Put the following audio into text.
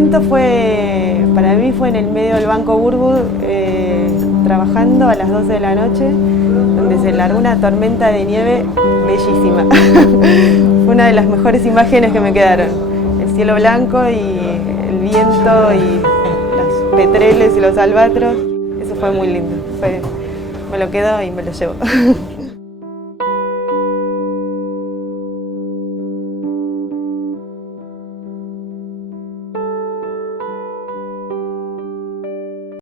momento para mí fue en el medio del Banco Burbu, trabajando a las 12 de la noche, donde se largó una tormenta de nieve bellísima. Fue una de las mejores imágenes que me quedaron. El cielo blanco y el viento y los petreles y los albatros. Eso fue muy lindo. Me lo quedo y me lo llevo.